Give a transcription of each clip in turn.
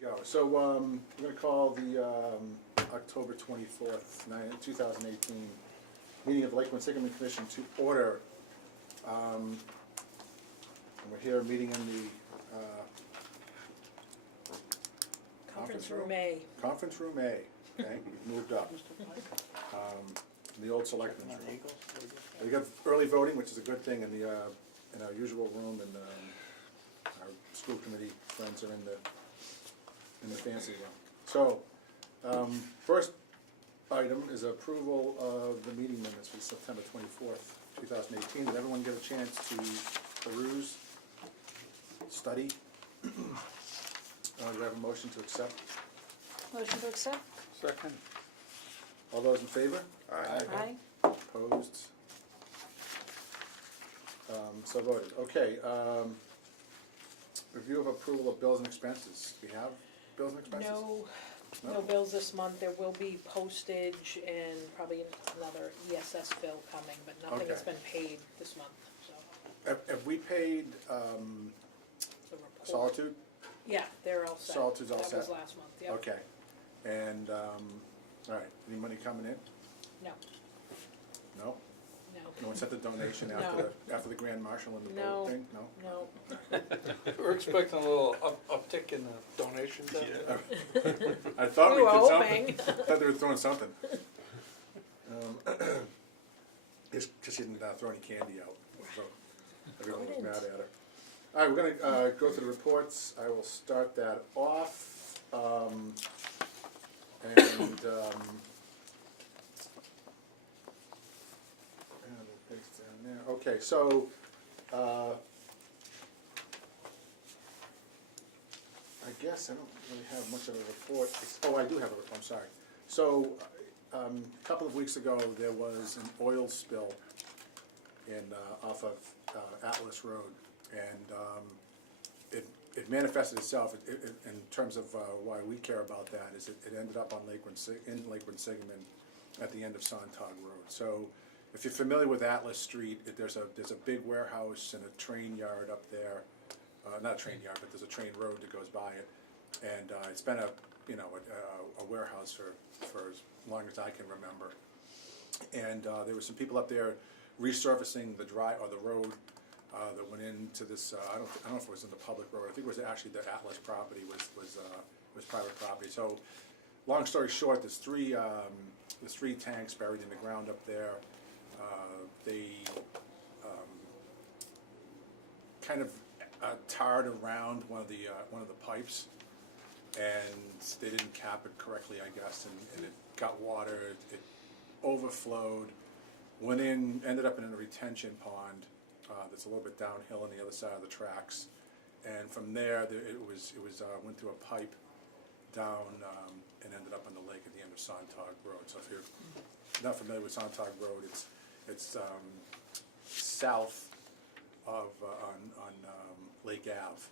Go. So we're going to call the October 24th, 2018 meeting of the Lake Quinsigamond Commission to order. And we're here meeting in the Conference room A. Conference room A. Okay, we've moved up. The old selectmen's room. We got early voting, which is a good thing, in the in our usual room, and our school committee friends are in the fancy room. So, first item is approval of the meeting minutes for September 24th, 2018. Did everyone get a chance to peruse, study? Do we have a motion to accept? Motion to accept? Second. All those in favor? Aye. Opposed? So voted. Okay, review of approval of bills and expenses. Do we have bills and expenses? No bills this month. There will be postage and probably another ESS bill coming, but nothing has Okay. been paid this month, so. Have we paid The report. Solitude? Yeah, they're all set. Solitude's all That was set? last month, yep. Okay. And, all right, any money coming in? No, No? no, No one sent the donation after the Grand Marshal and the No. boat thing? No? no. We're expecting a little uptick in the donations out there. I thought We we were did hoping. something. I thought they were throwing something. Just she didn't throw any candy out, so everyone was mad at her. All right, we're gonna go through the reports. I will start that off. Okay, so, I guess I don't really have much of a report. Oh, I do have a report, I'm sorry. So, a couple of weeks ago, there was an oil spill off of Atlas Road, and it manifested itself in terms of why we care about that. Is it ended up on Lake Quinsigamond at the end of Sontag Road. So, if you're familiar with Atlas Street, there's a big warehouse and a train yard up there. Not a train yard, but there's a train road that goes by it, and it's been a warehouse for as long as I can remember. And there were some people up there resurfacing the road that went into this. I don't know if it was in the public road. I think it was actually the Atlas property was private property. So, long story short, there's three tanks buried in the ground up there. They kind of tarred around one of the pipes, and they didn't cap it correctly, I guess, and it got water. It overflowed, went in, ended up in a retention pond that's a little bit downhill on the other side of the tracks, and from there it went through a pipe down and ended up on the lake at the end of Sontag Road. So if you're not familiar with Sontag Road, it's south of on Lake Ave,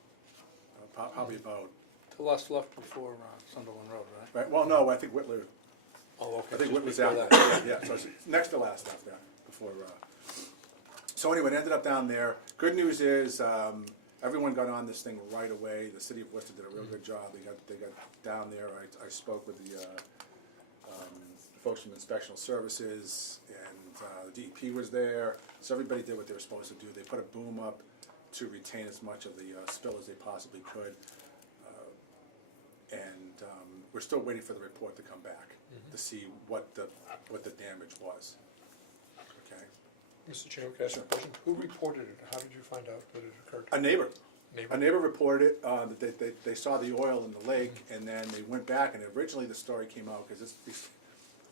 probably about. The last left before Sunderland Road, right? Right. Well, no, I think Whitler. Oh, okay. I think Just Whitler's before out that. there. Yeah, so it's next to last left there before. So anyway, it ended up down there. Good news is everyone got on this thing right away. The city of Worcester did a real good job. They got down there. I spoke with the folks from Inspectional Services, and the DEP was there. So everybody did what they were supposed to do. They put a boom up to retain as much of the spill as they possibly could. And we're still waiting for the report to come back to see what the damage was. Okay. Mr. Chairman, can I ask a question? Who reported it? How did you find out that it occurred? A neighbor. Neighbor? A neighbor reported it, that they saw the oil in the lake, and then they went back, and originally the story came out, because this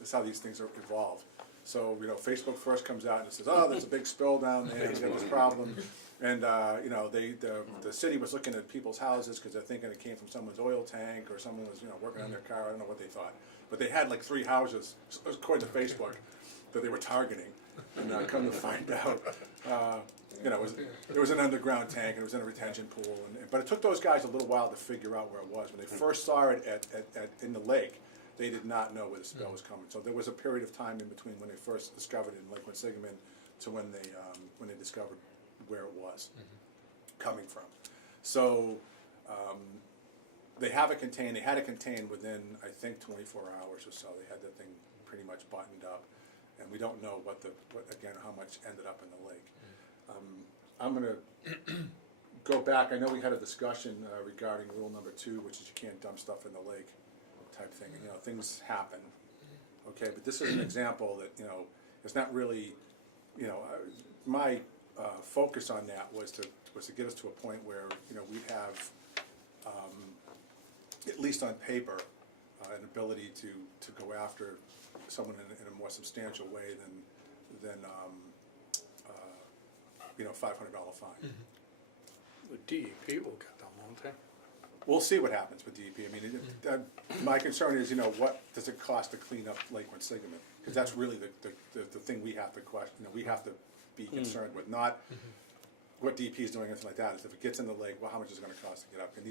is how these things are evolved. So, Facebook first comes out and it says, oh, there's a big spill down there, we got this problem. And, the city was looking at people's houses because they're thinking it came from someone's oil tank, or someone was, working on their car. I don't know what they thought. But they had like 3 houses, according to Facebook, that they were targeting. And come to find out, it was an underground tank, and it was in a retention pool. But it took those guys a little while to figure out where it was. When they first saw it in the lake, they did not know where the spill was coming. So there was a period of time in between when they first discovered it in Lake Quinsigamond to when they discovered where it was coming from. So they have it contained, they had it contained within, I think, 24 hours or so. They had the thing pretty much buttoned up, and we don't know again, how much ended up in the lake. I'm gonna go back, I know we had a discussion regarding rule number 2, which is you can't dump stuff in the lake type thing, and, things happen, okay, but this is an example that, it's not really, my focus on that was to get us to a point where, we have, at least on paper, an ability to go after someone in a more substantial way than $500 fine. The DEP will get them, won't they? We'll see what happens with DEP. I mean, my concern is, what does it cost to clean up Lake Quinsigamond? Because that's really the thing we have to question, we have to be concerned with, not what DEP is doing, anything like that. Is if it gets in the lake, well, how much is it going to cost to get up? And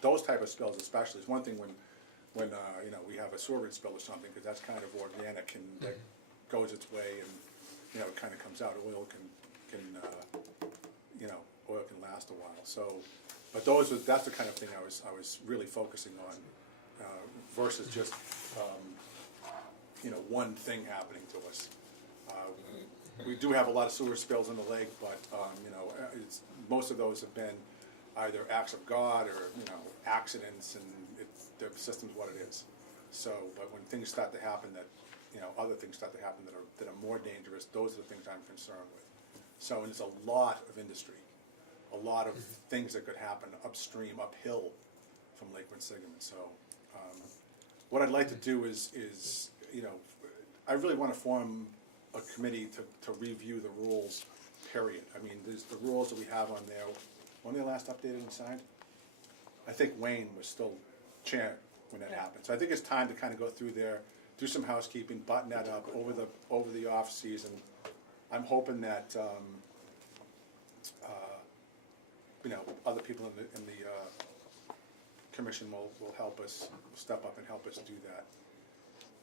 those type of spills especially, is one thing when we have a sewerage spill or something, because that's kind of organic and that goes its way, and, it kind of comes out. Oil can last a while. So, but that's the kind of thing I was really focusing on, versus just one thing happening to us. We do have a lot of sewer spills in the lake, but most of those have been either acts of God or accidents, and the system's what it is. So, but when things start to happen that other things start to happen that are more dangerous, those are the things I'm concerned with. So, and there's a lot of industry, a lot of things that could happen upstream, uphill from Lake Quinsigamond. So, what I'd like to do is I really want to form a committee to review the rules, period. I mean, there's the rules that we have on there. When they last updated and signed? I think Wayne was still chair when that happened. So I think it's time to kind of go through there, do some housekeeping, button that up over the off season. I'm hoping that other people in the commission will help us step up and help us do that.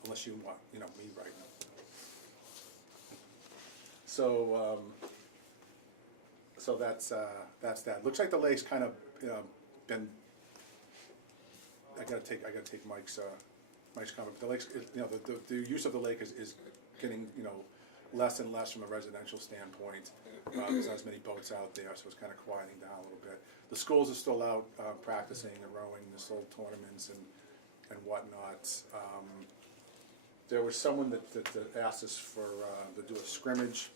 Unless you want, me right now. So that's that. Looks like the lake's kind of been. I gotta take Mike's comment. The lake's, the use of the lake is getting less and less from a residential standpoint. There's not as many boats out there, so it's kind of quieting down a little bit. The schools are still out practicing and rowing. There's still tournaments and whatnot. There was someone that asked us to do a scrimmage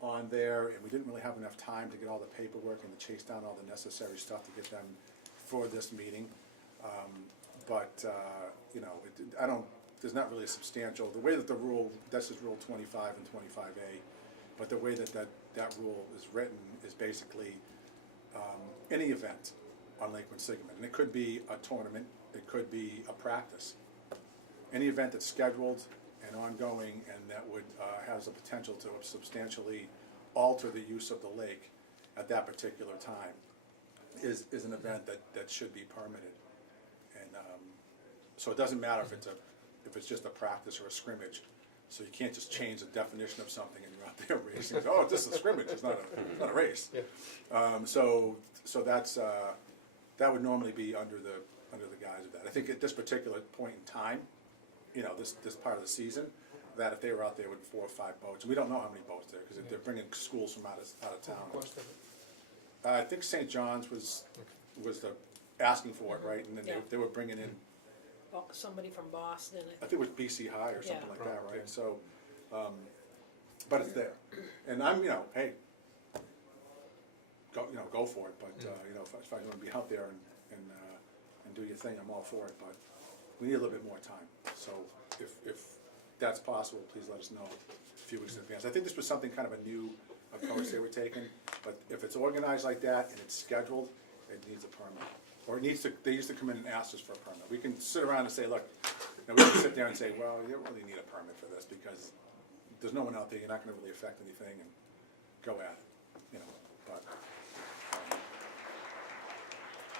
on there, and we didn't really have enough time to get all the paperwork and to chase down all the necessary stuff to get them for this meeting. There's not really a substantial, the way that the rule, this is Rule 25 and 25A, but the way that rule is written is basically any event on Lake Quinsigamond. And it could be a tournament, it could be a practice. Any event that's scheduled and ongoing and that would has the potential to substantially alter the use of the lake at that particular time is an event that should be permitted. And so it doesn't matter if it's just a practice or a scrimmage. So you can't just change the definition of something and you're out there racing. Oh, this is a scrimmage. It's not a race. Yeah. So that's that would normally be under the guise of that. I think at this particular point in time, this part of the season, that if they were out there with 4 or 5 boats, and we don't know how many boats there because they're bringing schools from out of town. I think St. John's was the asking for it, right? And then they were bringing in. Well, somebody from Boston. I think it was BC High or something like that, right? Okay. So, but it's there, and I'm, hey, go for it. But if I want to be out there and do your thing, I'm all for it. But we need a little bit more time. So if that's possible, please let us know a few weeks in advance. I think this was something kind of a new approach they were taking. But if it's organized like that and it's scheduled, it needs a permit. Or they used to come in and ask us for a permit. We can sit around and say, look, we can sit there and say, well, you don't really need a permit for this because there's no one out there, you're not gonna really affect anything, and go at it, but,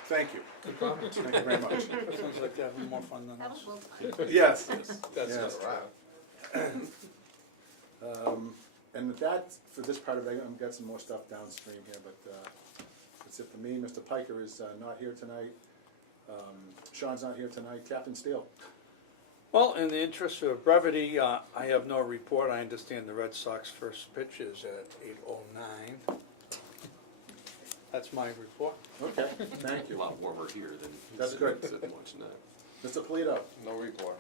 thank you. Thank you very much. That sounds like they're having more fun than That us. was fun. Yes. That's Yes. And with that, for this part of it, I've got some more stuff downstream here, but that's it for me. Mr. Piker is not here tonight. Sean's not here tonight, Captain Steele. Well, in the interest of brevity, I have no report. I understand the Red Sox first pitch is at 8:09. That's my report. Okay, thank A you. lot warmer here than. That's good. Than watching that. Mr. Polito. No report.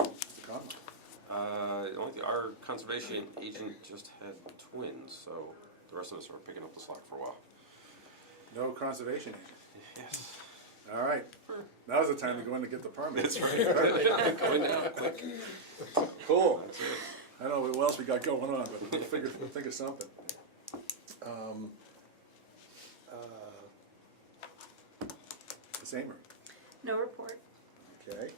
Mr. Conlon. Our conservation agent just had twins, so the rest of us are picking up the slack for a while. No conservation agent. Yes. All right, now's the time to go in to get the permit. That's right. Going now, quick. Cool. That's it. I don't know what else we got going on, but we'll think of something. Ms. Amer. No report. Okay.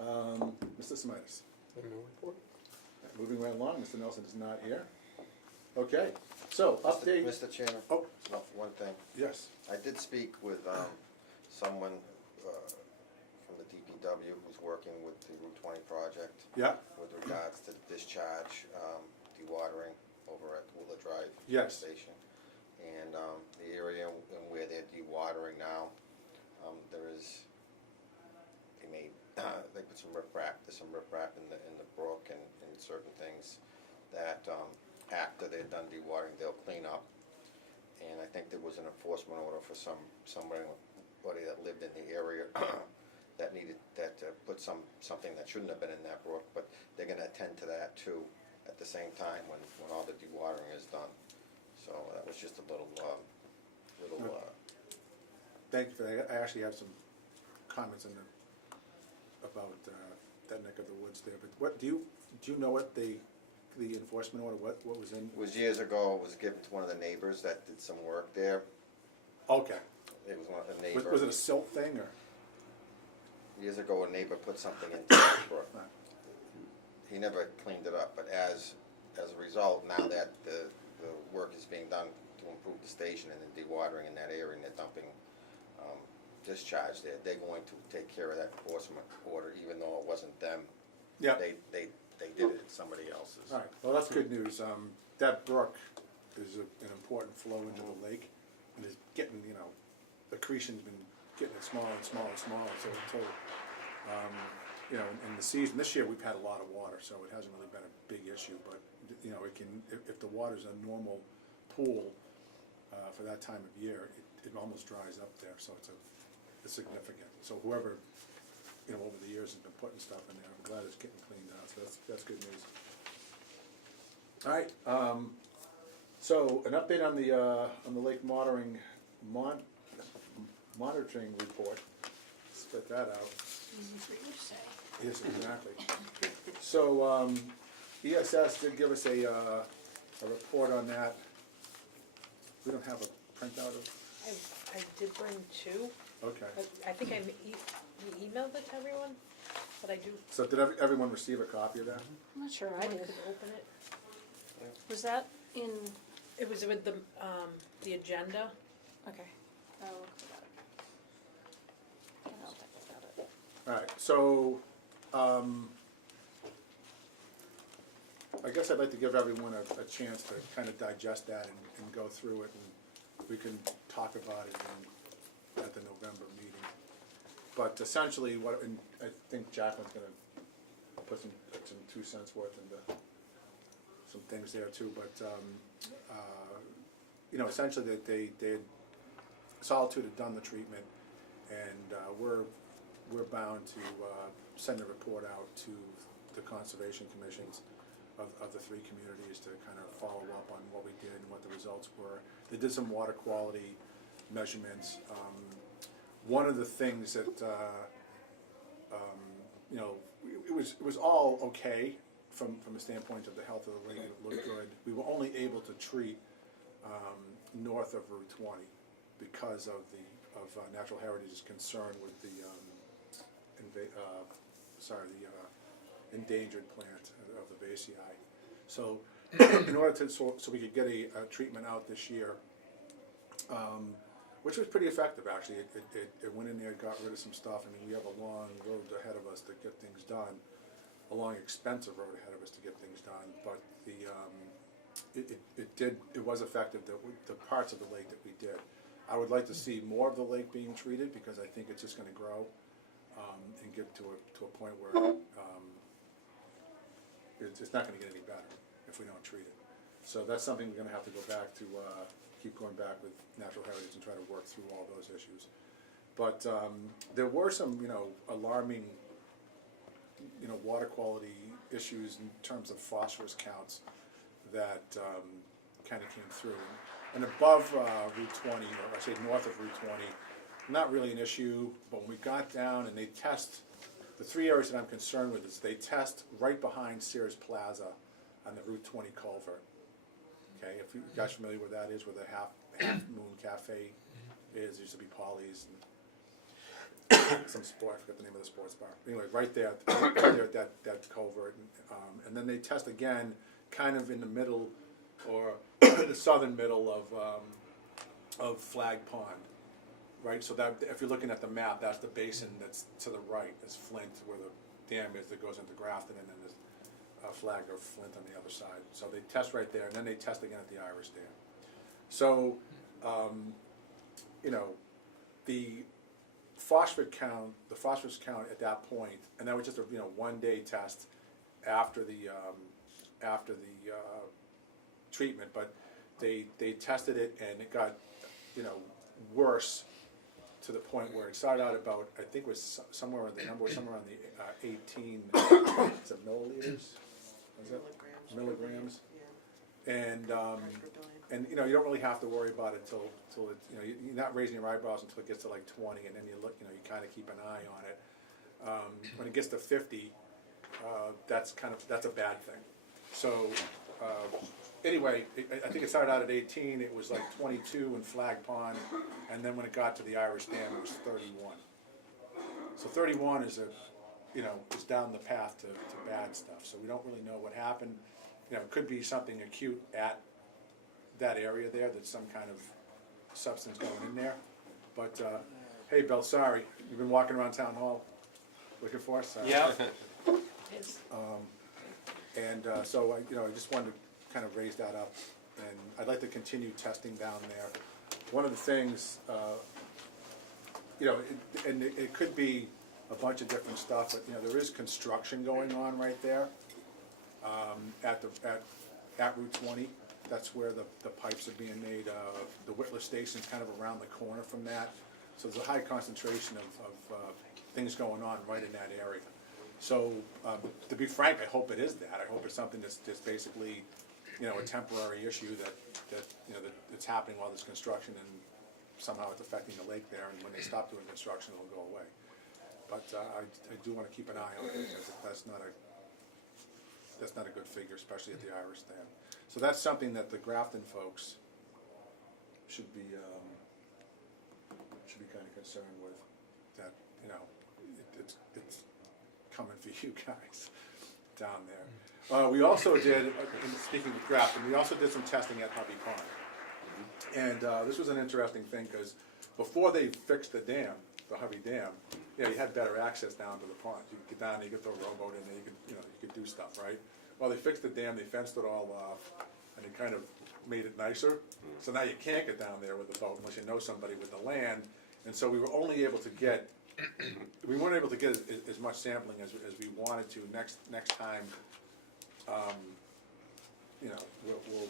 Mr. Smitis. No report. Moving right along, Mr. Nelson is not here. Okay, so update. Mr. Chairman? Oh. No, one thing. Yes. I did speak with someone from the DPW who's working with the Route 20 project Yeah. with regards to discharge dewatering over at Wooler Drive Yes. Station. And the area in where they're dewatering now, they put some riprap. There's some riprap in the brook and certain things that after they're done dewatering, they'll clean up. And I think there was an enforcement order for somebody that lived in the area that put something that shouldn't have been in that brook, but they're gonna attend to that too at the same time when all the dewatering is done. So that was just a little Thank you for that. I actually have some comments about that neck of the woods there. But what do you know what the enforcement order what was in? It was years ago. It was given to one of the neighbors that did some work there. Okay. It was one of the neighbors. Was it a silt thing or? Years ago, a neighbor put something into the brook. He never cleaned it up, but as a result, now that the work is being done to improve the station and the dewatering in that area, and they're dumping discharge there, they're going to take care of that enforcement order, even though it wasn't them. Yeah. They did it, somebody else's. All right. Well, that's good news. That brook is an important flow into the lake, and is getting accretion's been getting smaller and smaller and smaller. So until in the season this year we've had a lot of water, so it hasn't really been a big issue. But it can if the water's a normal pool for that time of year, it almost dries up there. So it's significant. So whoever over the years has been putting stuff in there, I'm glad it's getting cleaned out. So that's good news. All right. So an update on the lake monitoring report. Spit that out. Easy for you to say. Yes, exactly. So ESS did give us a report on that. We don't have a printout of. I did bring two. Okay. I think I emailed it to everyone, but I do. So did everyone receive a copy of that? I'm not sure I One did. could open it. Was that in, It was with the agenda. okay, I'll look for that. And I'll think about it. All right. So I guess I'd like to give everyone a chance to kind of digest that and go through it, and we can talk about it at the November meeting. But essentially, and I think Jacqueline's going to put some 2 cents worth into some things there too. But essentially, Solitude had done the treatment, and we're bound to send a report out to the conservation commissions of the 3 communities to kind of follow up on what we did and what the results were. They did some water quality measurements. One of the things that it was all okay from the standpoint of the health of the lake. It looked good. We were only able to treat north of Route 20 because of Natural Heritage's concern with the endangered plant of the Vasii. So in order to so we could get a treatment out this year, which was pretty effective actually. It went in there, got rid of some stuff. I mean, we have a long road ahead of us to get things done, a long expensive road ahead of us to get things done. But it was effective. The parts of the lake that we did, I would like to see more of the lake being treated, because I think it's just gonna grow, and get to a point where, it's not gonna get any better if we don't treat it. So that's something we're gonna have to go back to, keep going back with Natural Heritage and try to work through all those issues. But, there were some, alarming, water quality issues in terms of phosphorus counts that, kinda came through. And above, Route 20, or I say north of Route 20, not really an issue, but when we got down and they test, the three areas that I'm concerned with is they test right behind Sears Plaza on the Route 20 culvert. Okay, if you guys familiar with that is, where the Half Moon Cafe is, used to be Polly's and some sport, I forgot the name of the sports bar. Anyway, right there at that culvert, and then they test again, kind of in the middle, or the southern middle of Flag Pond, right? So that, if you're looking at the map, that's the basin that's to the right, is Flint, where the dam is that goes into Grafton, and then there's Flag or Flint on the other side. So they test right there, and then they test again at the Irish Dam. So, the phosphorus count at that point, and that was just a 1 day test after the treatment, but they tested it and it got worse to the point where it started out about, I think it was somewhere around the 18 is it milliliters? Is it? Milligrams. Yeah. And Parts per billion. you don't really have to worry about it till it, you're not raising your eyebrows until it gets to like 20, and then you look, you kind of keep an eye on it. When it gets to 50, that's a bad thing. So anyway, I think it started out at 18. It was like 22 in Flag Pond, and then when it got to the Irish Dam, it was 31. So 31 is is down the path to bad stuff. So we don't really know what happened. It could be something acute at that area there, that's some kind of substance going in there. But, hey, Bill, sorry, you've been walking around Town Hall looking for us? Yeah. Is- So I just wanted to kind of raise that up, and I'd like to continue testing down there. One of the things, it could be a bunch of different stuff, but there is construction going on right there, at Route 20. That's where the pipes are being made. The Whitler Station's kind of around the corner from that. So there's a high concentration of things going on right in that area. So, to be frank, I hope it is that. I hope it's something that's basically, a temporary issue that's happening while there's construction, and somehow it's affecting the lake there, and when they stop doing construction, it'll go away. But I do want to keep an eye on it, because that's not a good figure, especially at the Irish Dam. So that's something that the Grafton folks should be kind of concerned with, that, it's coming for you guys down there. We also did, speaking of Grafton, we also did some testing at Hubby Pond. And this was an interesting thing, because before they fixed the dam, the Hubby Dam, you had better access down to the pond. You could get down there, you could throw a rowboat in there, you could do stuff, right? Well, they fixed the dam, they fenced it all off, and they kind of made it nicer. So now you can't get down there with a boat unless you know somebody with the land. And so we were only able to get, we weren't able to get as much sampling as we wanted to. Next time, we'll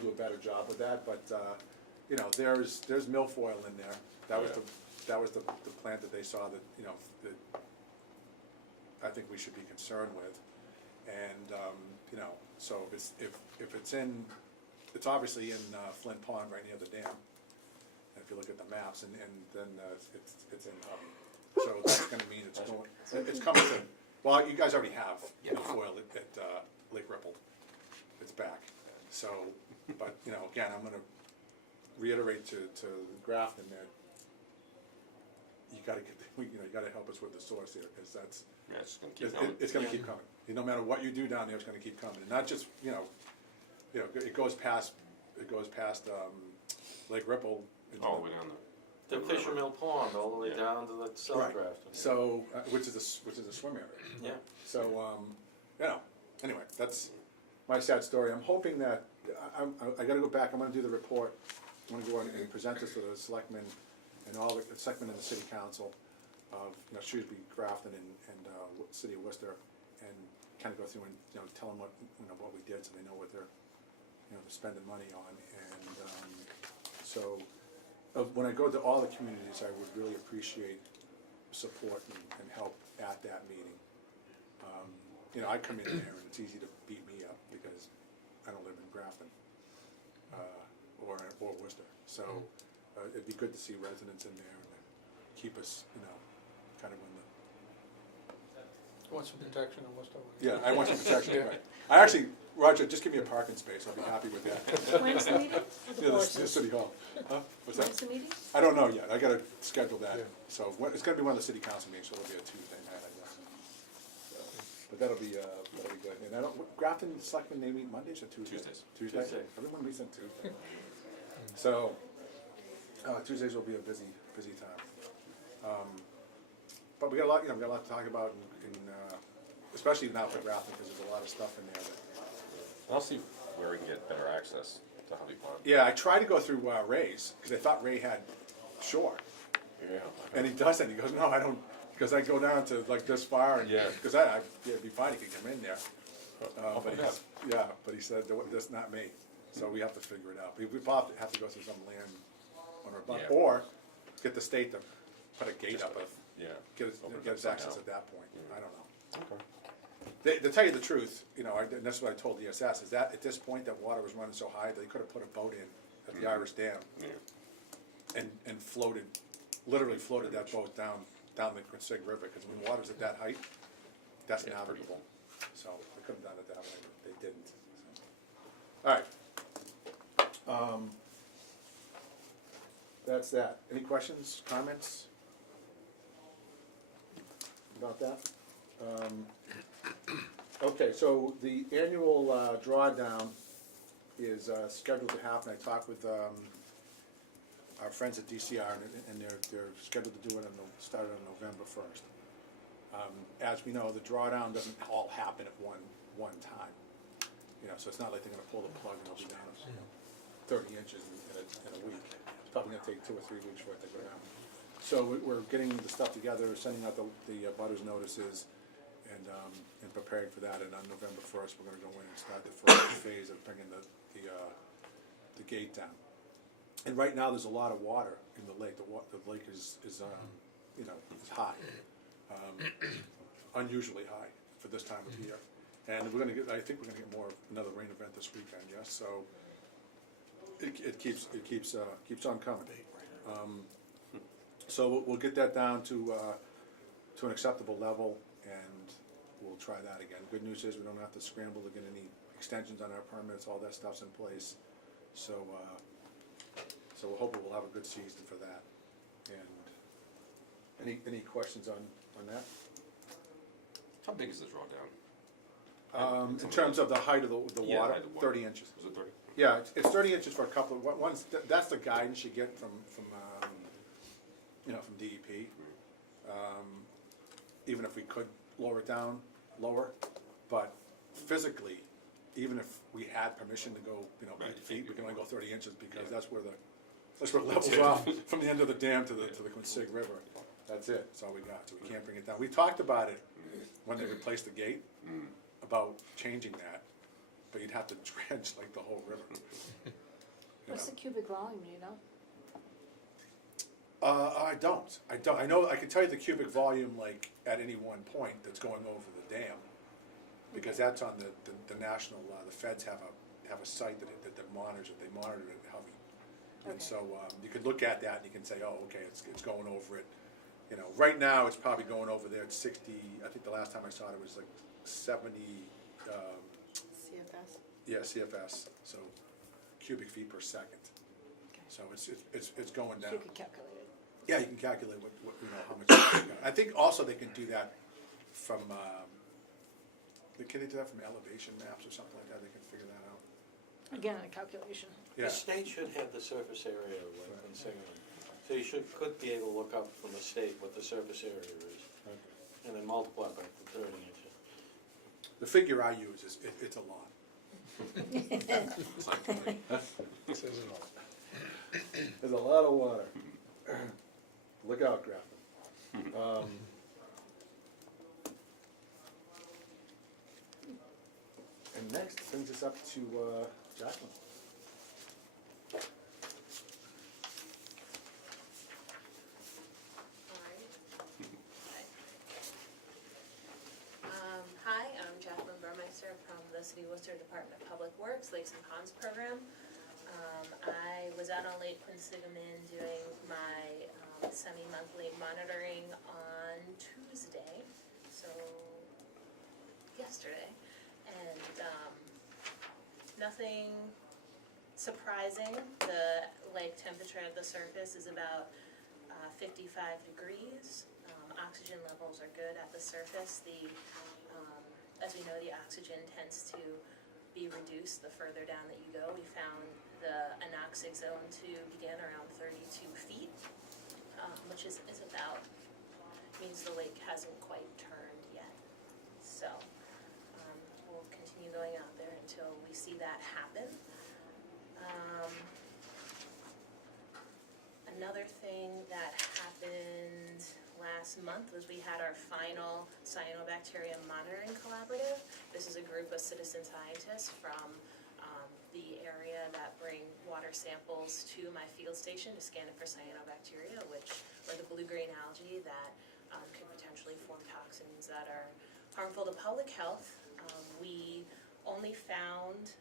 do a better job with that. But there's milfoil in there. That was the plant that they saw that I think we should be concerned with. And so if it's in, it's obviously in Flint Pond right near the dam. And if you look at the maps, and then it's in Hubby. So that's going to mean it's coming to. Well, you guys already have milfoil at Lake Ripple. It's back. So, but again, I'm going to reiterate to Grafton that you got to get you got to help us with the source here, because that's It's gonna keep coming. it's going to keep coming. No matter what you do down there, it's going to keep coming, and not just it goes past Lake Ripple. All the way down there. To Fisher Mill Pond, all the way down to the South Right. Grafton. So which is a swim area. Yeah. So anyway, that's my sad story. I'm hoping that I got to go back. I'm going to do the report I'm gonna go on and present this to the selectmen and all the selectmen and the city council of, you know, Shrewsbury, Grafton, and city of Worcester, and kind of go through and, you know, tell them what, you know, what we did, so they know what they're, you know, they're spending money on, and, so, when I go to all the communities, I would really appreciate support and help at that meeting. You know, I come in there and it's easy to beat me up because I don't live in Grafton, or Worcester, so, it'd be good to see residents in there and keep us, you know, kind of in the. Want some protection on West Oak? Yeah, I want some protection, right. I actually, Roger, just give me a parking space, I'll be happy with that. When's the meeting? Yeah, the city hall. Huh? What's that? When's the meeting? I don't know yet, I gotta schedule that, Yeah. so, it's gonna be one of the city council meetings, so it'll be a Tuesday night, I guess. But that'll be good, and I don't, Grafton Selectmen, they meet Mondays or Tuesdays? Tuesdays. Tuesday? Everyone meets on Tuesday. So, Tuesdays will be a busy time. But we got a lot, you know, we got a lot to talk about, especially now for Grafton, because there's a lot of stuff in there that. I'll see where we can get better access to Hobby Pond. Yeah, I tried to go through Ray's, because I thought Ray had shore, Yeah. and he doesn't, he goes, no, I don't, because I go down to like this far, and, Yeah. because it'd be fine, he could come in there. But he said, that's not me, so we have to figure it out. We probably have to go through some land on our bund, Yeah. or get the state to put a gate up, Yeah. get us access somehow. at that point, I don't know. Okay. To tell you the truth, you know, and that's what I told DSS, is that at this point, that water was running so high, they could have put a boat in at the Irish Dam Yeah. and literally floated that boat down the Quinsigamond River, because when water's at that height, that's Yeah, it's pretty navigable. So, they could have done it that way, but they didn't. So. All right. That's that. Any questions, comments about that? Okay, so the annual drawdown is scheduled to happen. I talked with our friends at DCR, and they're scheduled to do it start on November 1st. As we know, the drawdown doesn't all happen at one time. You know, so it's not like they're gonna pull the plug and it'll be down 30 inches in a week. It's probably gonna take 2 or 3 weeks for it to go down. So we're getting the stuff together, sending out the butters notices, and preparing for that. And on November 1st, we're gonna go in and start the first phase of bringing the gate down. And right now, there's a lot of water in the lake. The lake is you know, is high, unusually high for this time of year. And I think we're gonna get another rain event this weekend, yes, so it keeps on coming. So we'll get that down to an acceptable level, and we'll try that again. Good news is we don't have to scramble to get any extensions on our permits, all that stuff's in place. So we're hoping we'll have a good season for that. And any questions on that? How big is the drawdown? In terms of the height of the Yeah, water, height of water. 30 inches. Was it 30? Yeah, it's 30 inches for a couple of, that's the guidance you get from DEP. Even if we could lower it down lower, but physically, even if we had permission to go, 8 feet, we can only go 30 inches because that's where it levels off from the end of the dam to the Quinsigamond River. That's it, that's all we got, so we can't bring it down. We talked about it when they replaced the gate, about changing that, but you'd have to dredge like the whole river. What's the cubic volume, do you know? I don't. I know, I can tell you the cubic volume, like, at any one point that's going over the dam, because that's on the national, the feds have a site that monitors it, they monitor it heavy. And Okay. so, you could look at that and you can say, oh, okay, it's going over it. Right now, it's probably going over there at 60, I think the last time I saw it was like 70, CFS. yeah, CFS, so cubic feet per second. So it's going down. You could calculate it. Yeah, you can calculate what how much. I think also they can do that from, can they do that from elevation maps or something like that? They can figure that out. Again, a calculation. Yeah. The state should have the surface area of Quinsigamond. So you could be able to look up from the state what the surface area is, Okay. and then multiply by the 30 inches. The figure I use is, it's a lot. Says it all. There's a lot of water. Look out, Grafton. And next brings us up to Jacqueline. Hi, I'm Jacqueline Burmeister from the City of Worcester Department of Public Works, Lakes and Ponds Program. I was out on Lake Quinsigamond doing my semi-monthly monitoring on Tuesday, so yesterday, and nothing surprising. The lake temperature at the surface is about 55 degrees. Oxygen levels are good at the surface. As we know, the oxygen tends to be reduced the further down that you go. We found the anoxic zone to begin around 32 feet, which is about, means the lake hasn't quite turned yet. So we'll continue going out there until we see that happen. Another thing that happened last month was we had our final cyanobacteria monitoring collaborative. This is a group of citizen scientists from the area that bring water samples to my field station to scan it for cyanobacteria, which are the blue-green algae that could potentially form toxins that are harmful to public health. We only found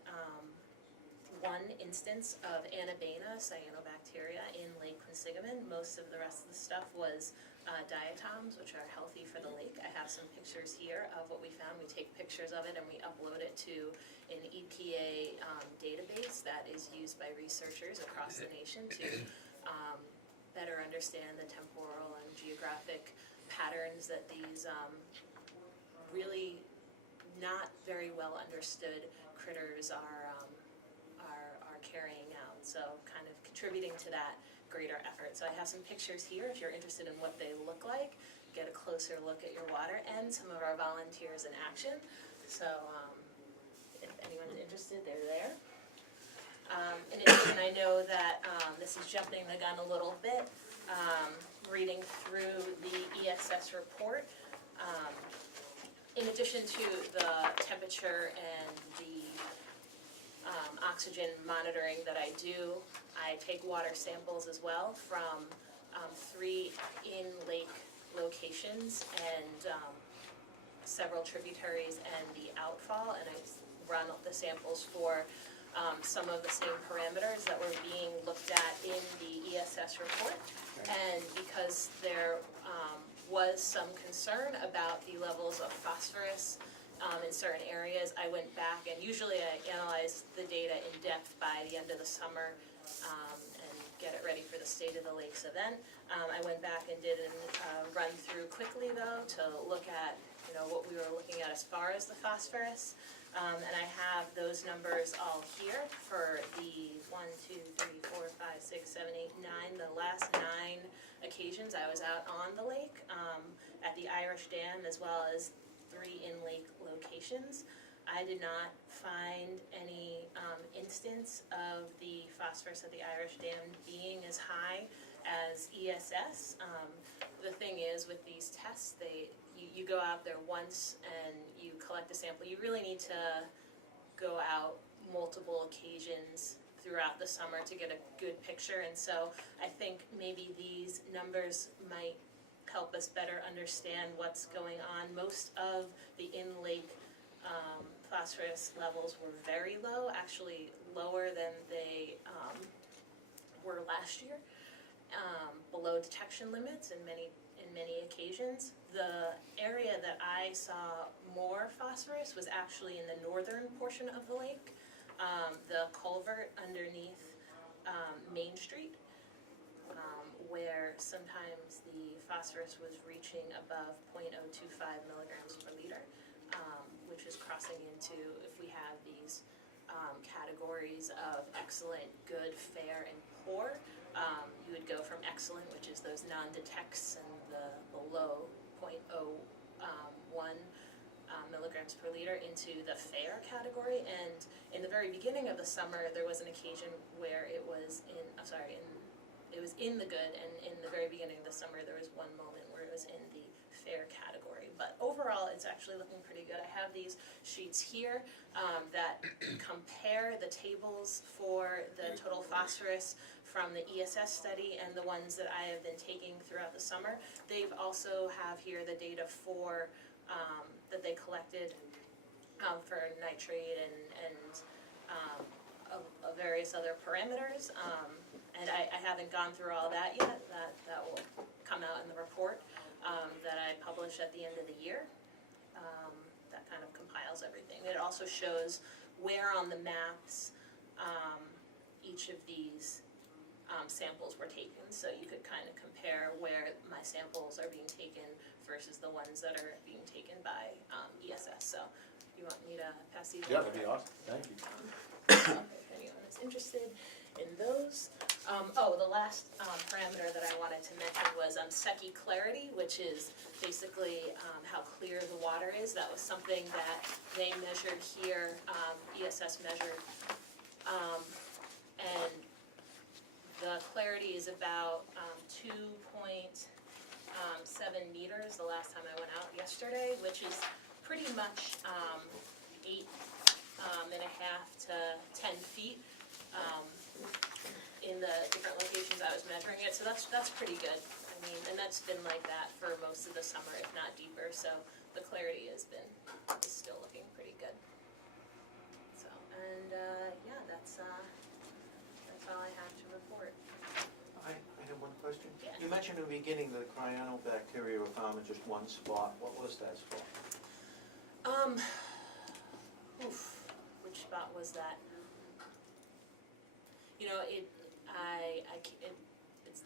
one instance of Anabaena cyanobacteria in Lake Quinsigamond. Most of the rest of the stuff was diatoms, which are healthy for the lake. I have some pictures here of what we found. We take pictures of it and we upload it to an EPA database that is used by researchers across the nation to better understand the temporal and geographic patterns that these really not very well understood critters are carrying out, so kind of contributing to that greater effort. So I have some pictures here if you're interested in what they look like, get a closer look at your water, and some of our volunteers in action. So if anyone's interested, they're there. In addition, I know that this is jumping the gun a little bit, reading through the ESS report. In addition to the temperature and the oxygen monitoring that I do, I take water samples as well from 3 in-lake locations and several tributaries and the outfall, and I run the samples for some of the same parameters that were being looked at in the ESS report. And because there was some concern about the levels of phosphorus in certain areas, I went back, and usually I analyze the data in depth by the end of the summer and get it ready for the State of the Lakes event. I went back and did a run through quickly though to look at what we were looking at as far as the phosphorus. And I have those numbers all here for the 1, 2, 3, 4, 5, 6, 7, 8, 9, the last 9 occasions I was out on the lake at the Irish Dam, as well as 3 in-lake locations. I did not find any instance of the phosphorus at the Irish Dam being as high as ESS. The thing is, with these tests, you go out there once and you collect a sample. You really need to go out multiple occasions throughout the summer to get a good picture, and so I think maybe these numbers might help us better understand what's going on. Most of the in-lake phosphorus levels were very low, actually lower than they were last year, below detection limits in many occasions. The area that I saw more phosphorus was actually in the northern portion of the lake, the culvert underneath Main Street, where sometimes the phosphorus was reaching above 0.025 milligrams per liter, which is crossing into, if we have these categories of excellent, good, fair, and poor, you would go from excellent, which is those non-detects, and the below 0.01 milligrams per liter into the fair category. And in the very beginning of the summer, there was an occasion where it was it was in the good, and in the very beginning of the summer, there was one moment where it was in the fair category. But overall, it's actually looking pretty good. I have these sheets here that compare the tables for the total phosphorus from the ESS study and the ones that I have been taking throughout the summer. They've also have here the data for that they collected for nitrate and various other parameters. And I haven't gone through all that yet. That will come out in the report that I publish at the end of the year. That kind of compiles everything. It also shows where on the maps each of these samples were taken, so you could kind of compare where my samples are being taken versus the ones that are being taken by ESS. So, you want me to pass these Yeah, on? that'd be awesome, thank you. If anyone is interested in those. The last parameter that I wanted to mention was Secchi clarity, which is basically how clear the water is. That was something that they measured here, ESS measured. And the clarity is about 2.7 meters the last time I went out yesterday, which is pretty much 8.5 to 10 feet in the different locations I was measuring it. So that's pretty good. I mean, and that's been like that for most of the summer, if not deeper. So the clarity is still looking pretty good. So yeah, that's all I have to report. I have one question. Yeah. You mentioned in the beginning that cyanobacteria were found in just one spot. What was that spot? Which spot was that? You know, it's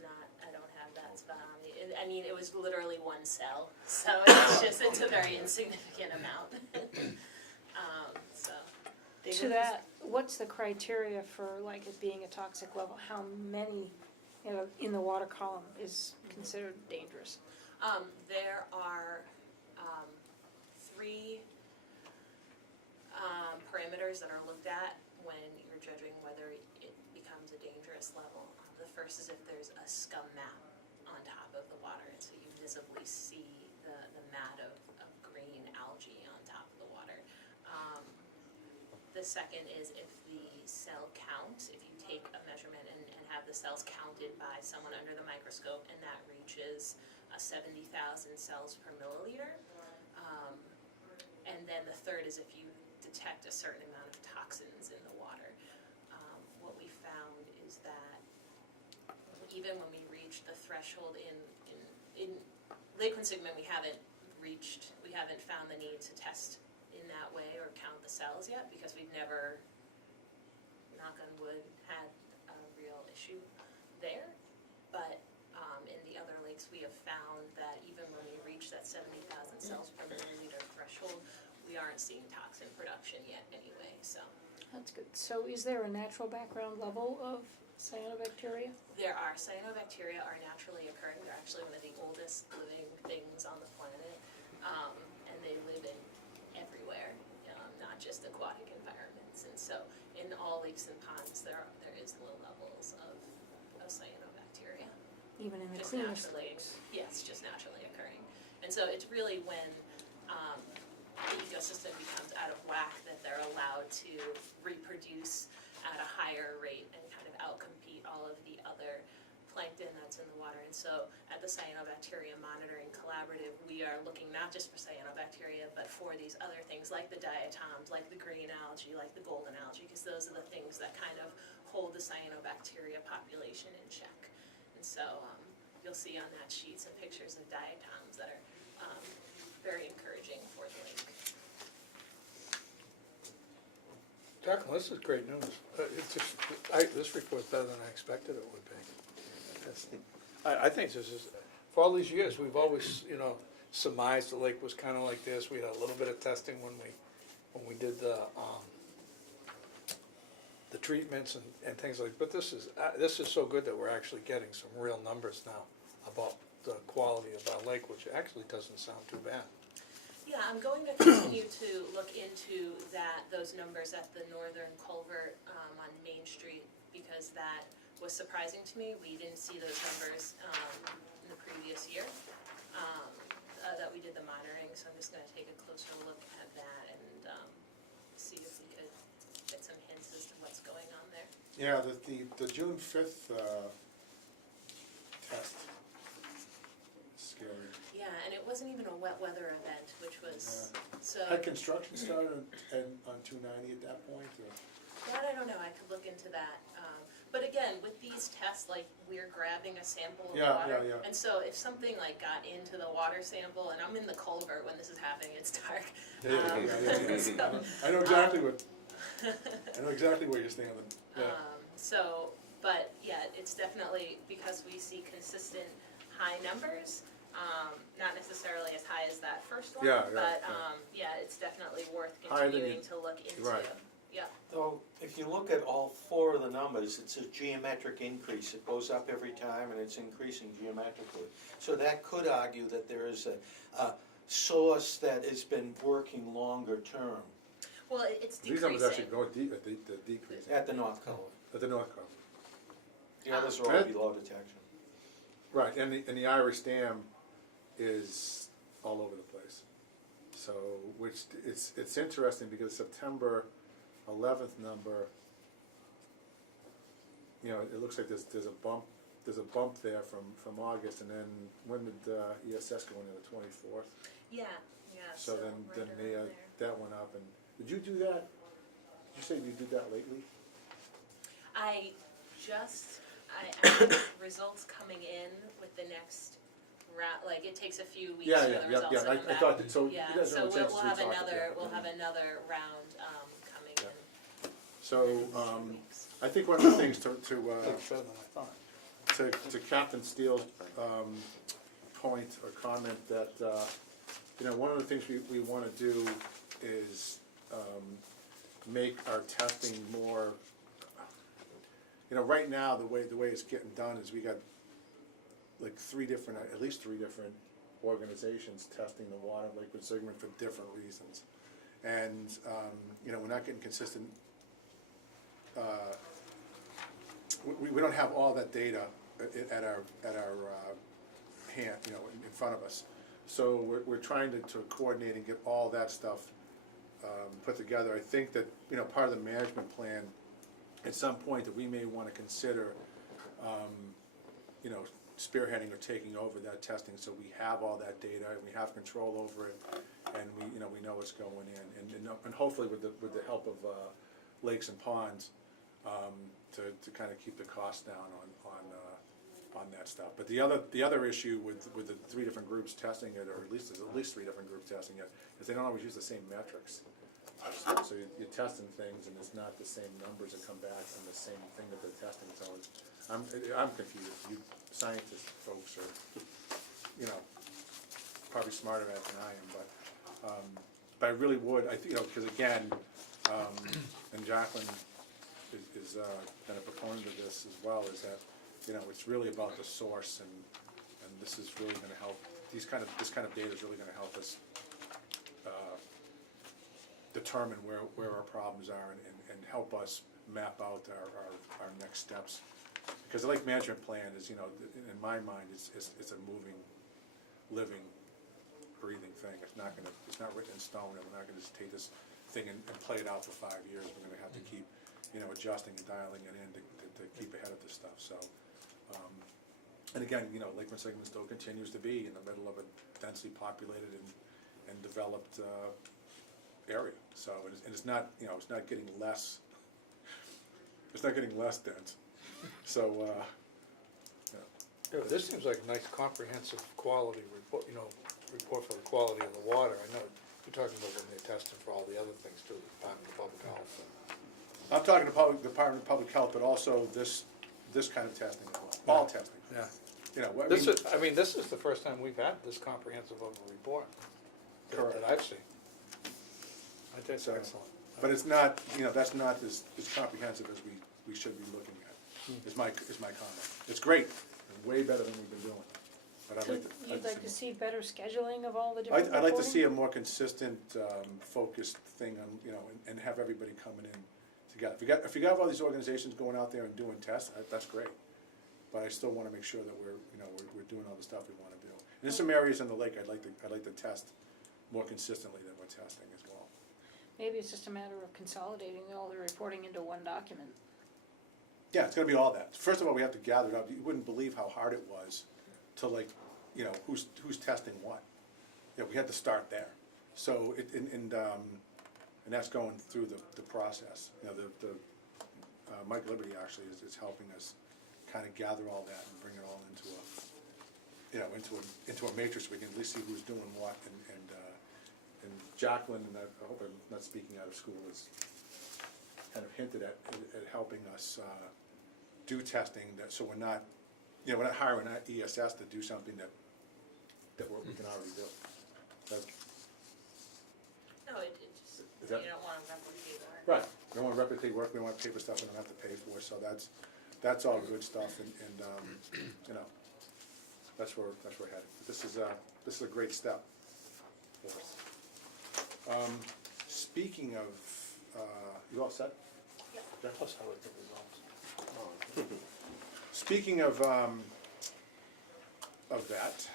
not, I don't have that spot on me. I mean, it was literally one cell, so it's a very insignificant amount. So. To that, what's the criteria for like it being a toxic level? How many, in the water column is considered dangerous? There are 3 parameters that are looked at when you're judging whether it becomes a dangerous level. The first is if there's a scum mat on top of the water, and so you visibly see the mat of green algae on top of the water. The second is if the cell count, if you take a measurement and have the cells counted by someone under the microscope, and that reaches 70,000 cells per milliliter. And then the third is if you detect a certain amount of toxins in the water. What we found is that even when we reach the threshold in Lake Quinsigamond, we haven't found the need to test in that way or count the cells yet, because we've never, knock on wood, had a real issue there. But in the other lakes, we have found that even when we reach that 70,000 cells per milliliter threshold, we aren't seeing toxin production yet anyway, so. That's good. So is there a natural background level of cyanobacteria? There are. Cyanobacteria are naturally occurring. They're actually one of the oldest living things on the planet. And they live in everywhere, not just aquatic environments. And so in all lakes and ponds, there is low levels of cyanobacteria. Even in the Just cleanest naturally, lakes? yes, just naturally occurring. And so it's really when the ecosystem becomes out of whack that they're allowed to reproduce at a higher rate and kind of outcompete all of the other plankton that's in the water. And so at the Cyanobacteria Monitoring Collaborative, we are looking not just for cyanobacteria, but for these other things like the diatoms, like the green algae, like the golden algae, because those are the things that kind of hold the cyanobacteria population in check. And so you'll see on that sheet some pictures of diatoms that are very encouraging for the lake. Jacqueline, this is great news. This report's better than I expected it would be. I think this is, for all these years, we've always, surmised the lake was kind of like this. We had a little bit of testing when we did the treatments and things like. But this is so good that we're actually getting some real numbers now about the quality of our lake, which actually doesn't sound too bad. Yeah, I'm going to continue to look into those numbers at the northern culvert, on Main Street, because that was surprising to me. We didn't see those numbers, in the previous year, that we did the monitoring, so I'm just gonna take a closer look at that and, see if we could get some hints as to what's going on there. Yeah, the June 5th test, scary. Yeah, and it wasn't even a wet weather event, which was, so, Had construction started on 290 at that point, or? that I don't know, I could look into that. But again, with these tests, like, we're grabbing a sample of Yeah, water. yeah, yeah. And so if something like got into the water sample, and I'm in the culvert when this is happening, it's dark. So, I know exactly what, I know exactly where you're standing, yeah. So, but yeah, it's definitely, because we see consistent high numbers, not necessarily as high as that first one, Yeah, yeah, but, yeah. yeah, it's definitely worth Higher than continuing you- to look into. right. Yeah, Though, if you look at all four of the numbers, it's a geometric increase. It goes up every time and it's increasing geometrically. So that could argue that there is a source that has been working longer term well, it's These numbers actually decreasing. go the decrease, at the North Culver. at the North Coast. The others are all below detection. Right, and the Irish Dam is all over the place. So, which, it's interesting because September 11th number, you know, it looks like there's a bump there from August, and then when did ESS go into the 24th? Yeah, So then right around there. that went up, and did you do that? Did you say you did that lately? I have results coming in with the next round, like, it takes a few weeks Yeah, for yeah, the yeah, results yeah, to come I back. thought that, so you Yeah, guys so have a chance we'll to have talk another, again. we'll have another round, coming Yeah. in. So, in a few weeks. I think one of the things to Looks better than I thought. to Captain Steele's point or comment that, you know, one of the things we want to do is make our testing more, you know, right now, the way it's getting done is we got like at least three different organizations testing the water in Lake Quinsigamond for different reasons. And, you know, we're not getting consistent, we don't have all that data at our hand, you know, in front of us. So we're trying to coordinate and get all that stuff put together. I think that, you know, part of the management plan, at some point, that we may want to consider, you know, spearheading or taking over that testing, so we have all that data and we have control over it, and we know what's going in, and hopefully with the help of lakes and ponds, to kind of keep the costs down on that stuff. But the other issue with the three different groups testing it, or at least there's at least three different groups testing it, is they don't always use the same metrics. So you're testing things and it's not the same numbers that come back from the same thing that they're testing. So I'm confused. You scientist folks are, you know, probably smarter at it than I am, but I really would, you know, because again, and Jacqueline is been a proponent of this as well, is that, you know, it's really about the source, and this is really going to help. This kind of data is really going to help us determine where our problems are, and help us map out our next steps. Because the lake management plan is, you know, in my mind, it's a moving, living, breathing thing. It's not written in stone, and we're not gonna just take this thing and play it out for 5 years. We're gonna have to keep, you know, adjusting and dialing it in to keep ahead of this stuff, so. And again, you know, Lake Quinsigamond still continues to be in the middle of a densely populated and developed area, so, and it's not, you know, it's not getting less dense, so, Yeah, this seems like a nice comprehensive quality report, you know, report for the quality of the water. I know you're talking about when they're testing for all the other things too, the Department of Public Health. I'm talking about Department of Public Health, but also this kind of testing as well, all testing. Yeah. You know, what, This is the first time we've had this comprehensive of a report Correct. that I've seen. I think it's So, excellent. but it's not, you know, that's not as comprehensive as we should be looking at, is my comment. It's great, and way better than we've been doing. But So you'd like to see better scheduling of all the different I'd like to reporting? see a more consistent, focused thing on, you know, and have everybody coming in together. If you got all these organizations going out there and doing tests, that's great. But I still wanna make sure that we're, you know, we're doing all the stuff we wanna do. And there's some areas in the lake I'd like to test more consistently than we're testing as well. Maybe it's just a matter of consolidating all the reporting into one document. Yeah, it's gonna be all that. First of all, we have to gather it up. You wouldn't believe how hard it was to, like, you know, who's testing what. You know, we had to start there. So and that's going through the process. You know, Mike Liberty actually is helping us kind of gather all that and bring it all into a, you know, into a matrix. We can at least see who's doing what. And Jacqueline, and I hope I'm not speaking out of school, has kind of hinted at helping us do testing, that so we're not, you know, we're not hiring our ESS to do something that we can already do. That's, No, it just, Is that- you don't wanna replicate work. right, we don't want to replicate work, we don't want to pay for stuff we don't have to pay for, so that's all good stuff, and you know, that's where we're headed. This is a great step for us. Speaking of, you all set? Plus, I like the results. Speaking of that,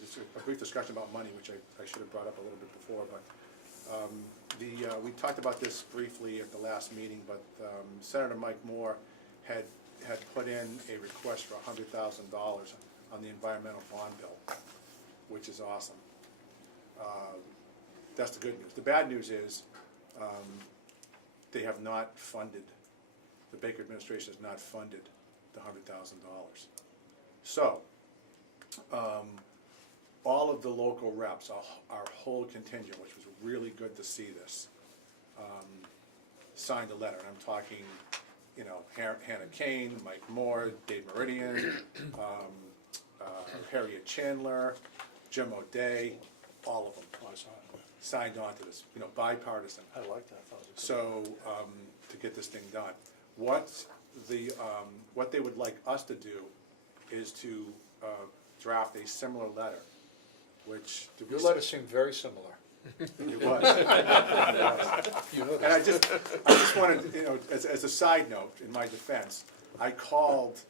just a brief discussion about money, which I should have brought up a little bit before, but we talked about this briefly at the last meeting, but Senator Mike Moore had put in a request for $100,000 on the environmental bond bill, which is awesome. That's the good news. The bad news is they have not funded, the Baker administration has not funded the $100,000. So, all of the local reps, our whole contingent, which was really good to see this, signed a letter, and I'm talking, you know, Hannah Kane, Mike Moore, Dave Meridian, Harriet Chandler, Jim O'Day, all of them signed on to this, you know, bipartisan. I like that, I thought it was a good So, to get this thing done. What they would like us to do is to draft a similar letter, which. Your letter seemed very similar. It was. You know And I that. just wanted, you know, as a side note, in my defense, I called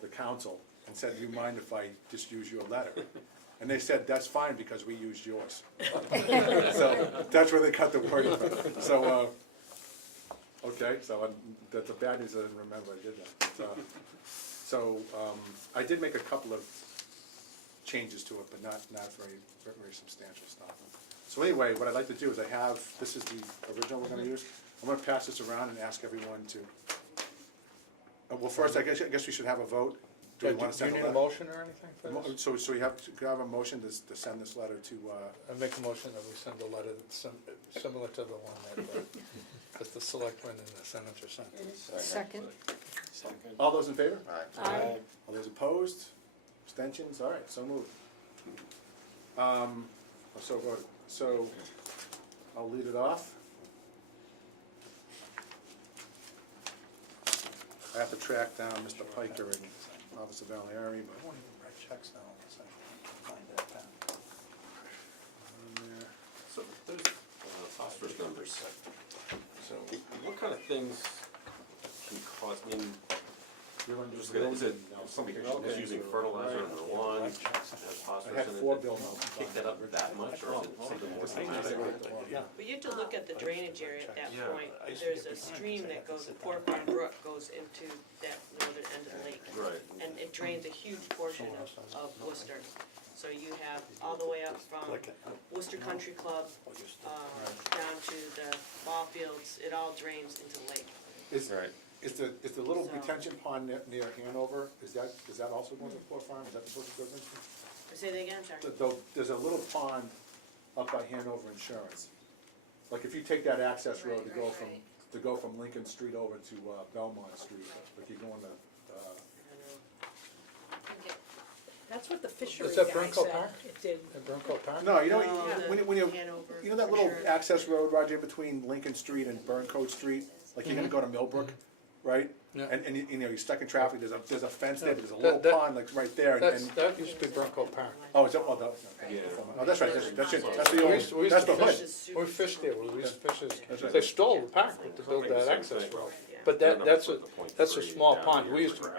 the council and said, do you mind if I just use your letter? And they said, that's fine, because we used yours. So, that's where they cut the wording from. So, okay, so that's the bad news, I didn't remember I did that. But, so, I did make a couple of changes to it, but not very substantial stuff. So anyway, what I'd like to do is this is the original we're gonna use. I'm gonna pass this around and ask everyone to, well, first, I guess we should have a vote. Do we wanna Do send you a need a letter? motion or anything for this? So you have a motion to send this letter to, I make a motion that we send a letter that's similar to the one that the selectmen and the senator sent. Second. all those in favor? Aye. All those opposed? Abstentions? All right, so moved. So voted. So I'll lead it off. I have to track down Mr. Piker and Officer Valieri, but. I won't even write checks now unless I find that pen. So there's phosphorus numbers. So what kind of things can cause, I mean, just gonna, is it something that's using fertilizer number one, has phosphorus I had in it, 4 that bill notes. kick that up that much, or is it something more systematic? Yeah. But you have to look at the drainage area at that Yeah. point. There's a stream that goes, the Poor Farm Brook goes into that northern end of the lake. Right. And it drains a huge portion of Worcester. So you have all the way up from Worcester Country Club, down to the ball fields, it all drains into the lake. Right. Is the little So- retention pond near Hanover, is that also going to Poor Farm? Is that supposed to go into? Say that again, I'm sorry. There's a little pond up by Hanover Insurance. Like if you take that access road to go from, Right. to go from Lincoln Street over to Belmont Street, like you're going to, That's what the fishery Is that guy Burncoat said. Park? It did. In Burncoat Park? no, you know, No, when you, Hanover you know that little Insurance. access road, Roger, between Lincoln Street and Burncoat Street? Like you're gonna go to Millbrook? right? Yeah. And you know, you're stuck in traffic, there's a fence there, but there's a That- little pond like right there, and, That used to be Bronco Park. oh, is that, oh, that, Yeah. oh, that's right, that's the We old, used to that's the fish. hood. We fished there, we used to fish That's this. right. They stole the park to build that access road. But that's a small pond, we used to,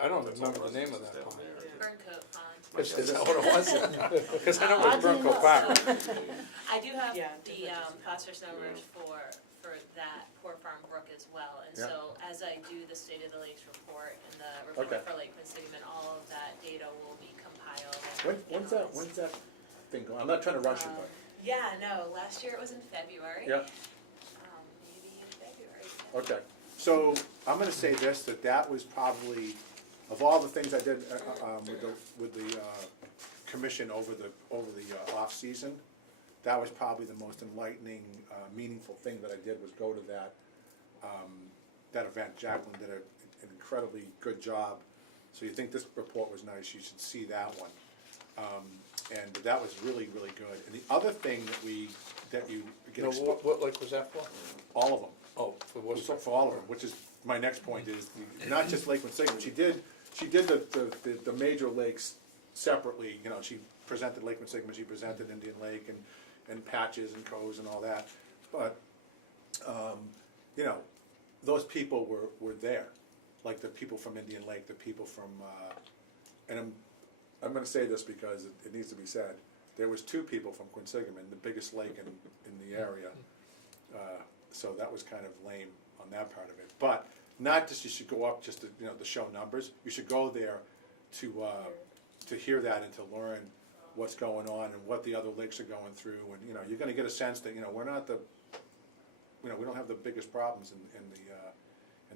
I don't remember the name of that pond. Burncoat Pond. Is that what it was? Because I know it was Bronco Park. I do have Yeah, the phosphorus numbers for that Poor Farm Brook as well, and Yeah. so as I do the State of the Lakes report and the report Okay. for Lake Quinsigamond, all of that data will be compiled and When's analyzed. that thing going, I'm not trying to rush you, but, Yeah, no, last year it was in February. yeah. Maybe in February. Okay, so I'm gonna say this, that was probably, of all the things I did with the commission over the off-season, that was probably the most enlightening, meaningful thing that I did, was go to that event. Jacqueline did an incredibly good job, so you think this report was nice, you should see that one. And that was really, really good. And the other thing that you get No, exposed, what lake was that for? all of them. Oh, for Worcester. For all of them, which is, my next point is, not just Lake Quinsigamond, she did the major lakes separately, you know, she presented Lake Quinsigamond, she presented Indian Lake and Patches and Coves and all that, but, you know, those people were there, like the people from Indian Lake, the people from, and I'm gonna say this because it needs to be said, there was 2 people from Quinsigamond, the biggest lake in the area, so that was kind of lame on that part of it. But not just you should go up just to, you know, to show numbers. You should go there to hear that and to learn what's going on and what the other lakes are going through. And, you know, you're gonna get a sense that, you know, we're not the, you know, we don't have the biggest problems in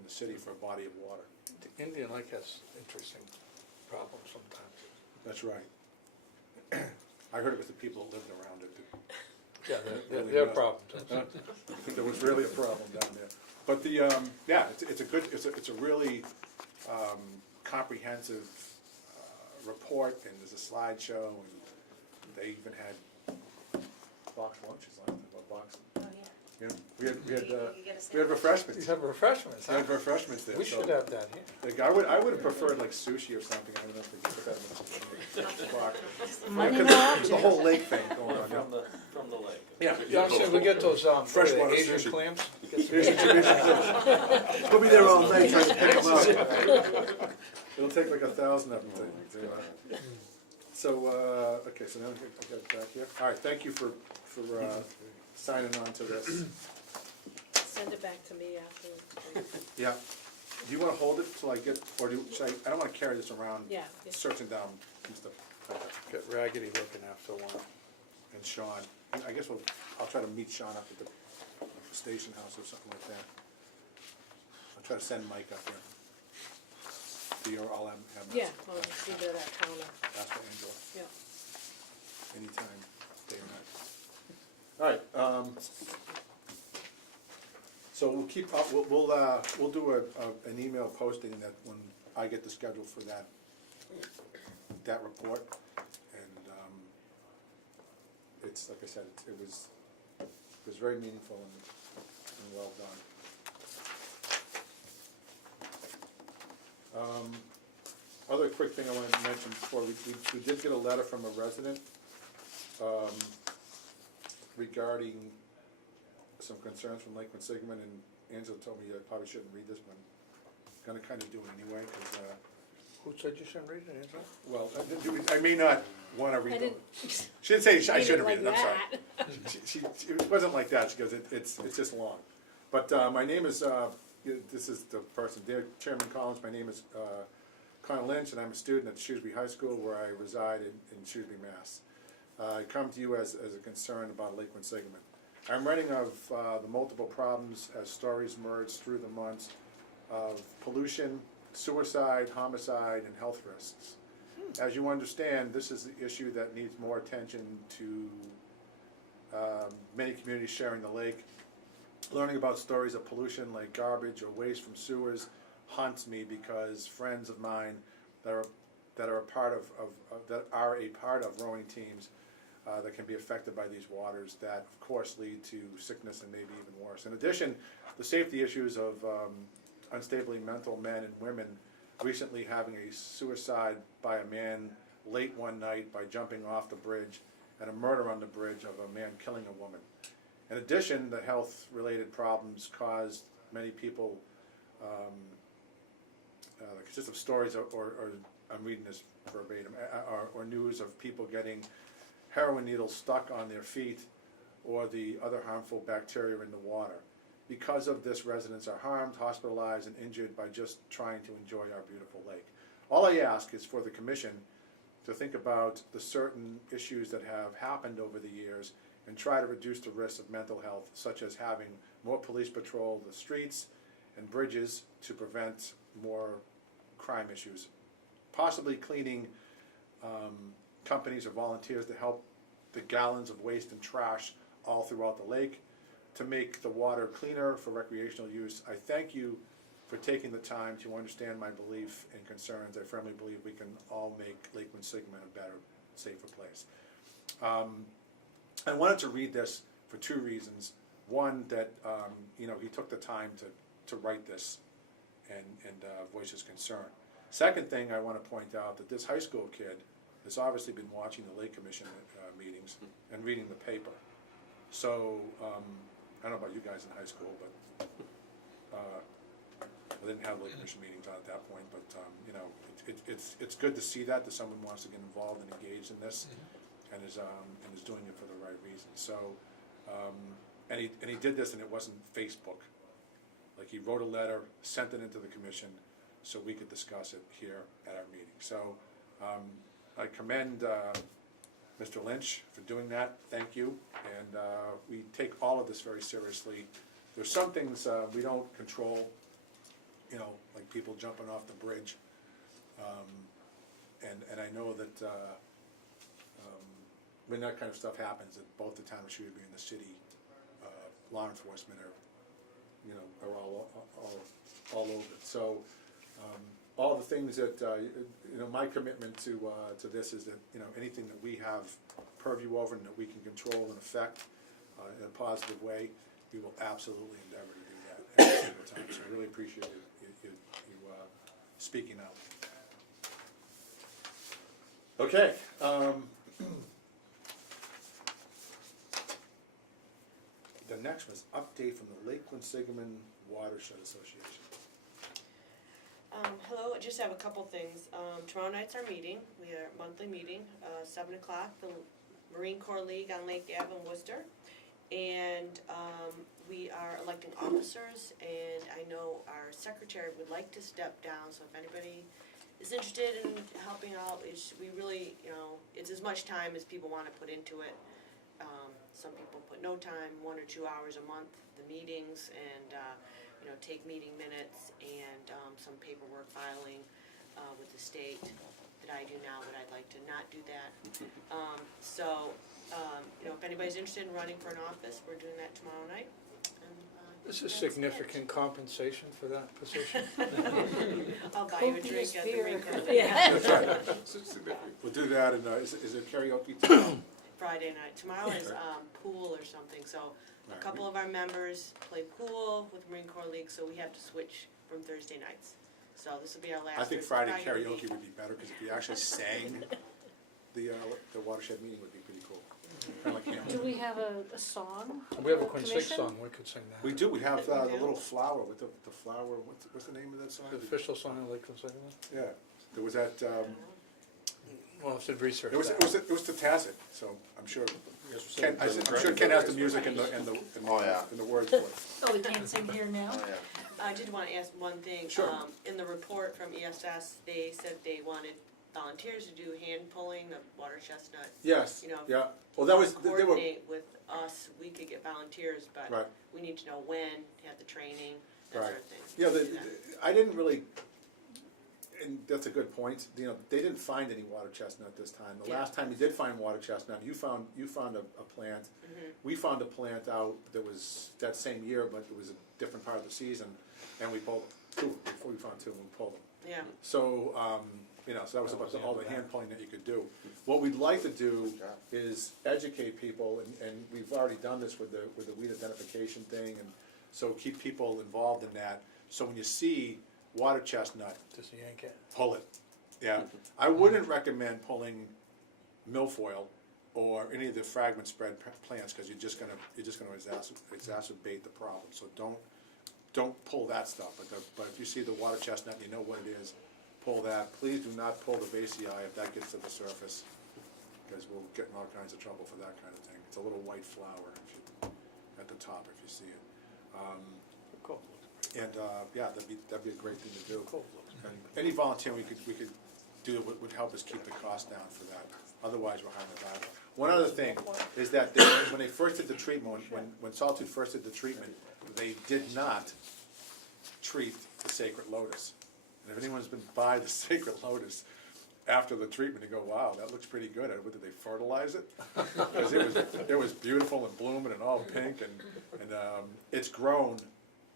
the city for a body of water. The Indian Lake has interesting problems sometimes. That's right. I heard it was the people that lived around it. Yeah, Really they're was. problems. There was really a problem down there. But the, yeah, it's a really comprehensive report, and there's a slideshow, and they even had box lunches, like a box. Oh, yeah. You know, we had You get a we had refreshments. You have refreshments, We huh? had refreshments there. We so- should have that here. Like, I would have preferred like sushi or something. I don't know if we could put that in the box. Money Because no there's a whole lake thing going on. From the lake. Yeah. John said we get those, Freshwater Asian sushi. clams? We'll be there all night trying to pick them up. It'll take like 1,000 of them to. So, okay, so now I got it back here. All right, thank you for signing on to this. Send it back to me after. Yeah. Do you wanna hold it till I get, or should I don't wanna carry this around. Yeah. Searching down Mr. Get raggedy looking after a while. And Sean. I guess I'll try to meet Sean up at the station house or something like that. I'll try to send Mike up here. To your, I'll have. Yeah, well, just leave it at that counter, Ask for Angela, yeah. anytime, day or night. All right, so we'll keep up, we'll do an email posting that when I get the schedule for that report. And, it's, like I said, it was very meaningful and well done. Other quick thing I wanted to mention before, we did get a letter from a resident, regarding some concerns from Lake Quinsigamond, and Angela told me I probably shouldn't read this, but I'm gonna kinda do it anyway, cause, Who said you shouldn't read it, Angela? well, I may not wanna read I it. didn't. She didn't say I Read it shouldn't read like it, I'm sorry. that. It wasn't like that, she goes, it's just long. But, my name is, this is the person, dear Chairman Collins, my name is, Connor Lynch, and I'm a student at Shrewsbury High School, where I reside in Shrewsbury, Mass. I come to you as a concern about Lake Quinsigamond. I'm writing of the multiple problems as stories merge through the months of pollution, suicide, homicide, and health risks. As you understand, this is the issue that needs more attention to many communities sharing the lake. Learning about stories of pollution like garbage or waste from sewers haunts me, because friends of mine that are a part of rowing teams that can be affected by these waters, that of course lead to sickness and maybe even worse. In addition, the safety issues of unstably mental men and women recently having a suicide by a man late one night by jumping off the bridge, and a murder on the bridge of a man killing a woman. In addition, the health-related problems caused many people, consist of stories or I'm reading this verbatim, or news of people getting heroin needles stuck on their feet or the other harmful bacteria in the water. Because of this, residents are harmed, hospitalized, and injured by just trying to enjoy our beautiful lake. All I ask is for the commission to think about the certain issues that have happened over the years and try to reduce the risk of mental health, such as having more police patrol the streets and bridges to prevent more crime issues. Possibly cleaning companies or volunteers to help the gallons of waste and trash all throughout the lake to make the water cleaner for recreational use. I thank you for taking the time to understand my belief and concerns. I firmly believe we can all make Lake Quinsigamond a better, safer place. I wanted to read this for two reasons. One, that he took the time to write this and voice his concern. Second thing, I want to point out that this high school kid has obviously been watching the Lake Commission meetings and reading the paper. So, I don't know about you guys in high school, but I didn't have Lake Commission meetings on at that point, but it's good to see that someone wants to get involved and engaged in this, and is doing it for the right reasons. So, and he did this, and it wasn't Facebook. Like, he wrote a letter, sent it into the commission, so we could discuss it here at our meeting. So, I commend Mr. Lynch for doing that. Thank you, and we take all of this very seriously. There's some things we don't control, like people jumping off the bridge, and I know that when that kind of stuff happens, that both the town of Shrewsbury and the city law enforcement are all over it. So all the things that my commitment to this is that anything that we have purview over and that we can control and affect in a positive way, we will absolutely endeavor to do that every single time. So I really appreciate you speaking out. Okay. The next was update from the Lake Quinsigamond Watershed Association. Hello, I just have a couple things. Tomorrow night's our meeting, we are monthly meeting, 7 o'clock, the Marine Corps League on Lake Ave in Worcester. And we are electing officers, and I know our secretary would like to step down, so if anybody is interested in helping out, we really, it's as much time as people want to put into it. Some people put no time, 1 or 2 hours a month, the meetings, and take meeting minutes and some paperwork filing with the state that I do now, but I'd like to not do that. If anybody's interested in running for an office, we're doing that tomorrow night. This is significant compensation for that position. I'll buy you a drink at the Marine Corps. Yeah. That's right. We'll do that, and is it karaoke tomorrow? Friday night. Tomorrow is pool or something, so a couple of our members play pool with Marine Corps League, so we have to switch from Thursday nights. So this will be our last. I think Friday karaoke week. would be better, because if you actually sang the watershed meeting would be pretty cool. Kind of like Do Hamilton. we have a song? We have a for the Quinsig commission? song, we could sing that. We do, we have the little flower with the flower, what's the name of that song? The official song of Lake Quinsigamond? Yeah, there was that, Well, I should research it was that. to Tacit, so I'm sure Ken, I'm sure Ken has the music and the words for it. Oh, we can't sing here now? Oh, yeah. I did want to ask one thing. Sure. In the report from ESS, they said they wanted volunteers to do hand pulling of water chestnut. Yes, You know, yeah, well, that was, they were, Coordinate with us, we could get volunteers, but right. we need to know when, to have the training, that Right. sort of thing. Yeah, Do that. I didn't really, and that's a good point, they didn't find any water chestnut this time. The Yeah. last time you did find water chestnut, you found a plant. Mhm. We found a plant out that was that same year, but it was a different part of the season, and we pulled two, before we found two, we pulled them. Yeah, So, so that was about all the hand pulling that you could do. What we'd like to do is educate people, and we've already done this with the weed identification thing, and so keep people involved in that. So when you see water chestnut, Just yank it. pull it. Yeah, I wouldn't recommend pulling milfoil or any of the fragment spread plants, because you're just gonna exacerbate the problem. So don't pull that stuff, but if you see the water chestnut and you know what it is, pull that. Please do not pull the basii if that gets to the surface, because we'll get in all kinds of trouble for that kind of thing. It's a little white flower at the top if you see it. Cool. And, yeah, that'd be a great thing to do. Cool. And any volunteer we could do would help us keep the cost down for that. Otherwise, we're having a battle. One other thing is that when they first did the treatment, when Sawtooth first did the treatment, they did not treat the sacred lotus. And if anyone's been by the sacred lotus after the treatment, you go, wow, that looks pretty good. What, did they fertilize it? Because it was beautiful and blooming and all pink, and it's grown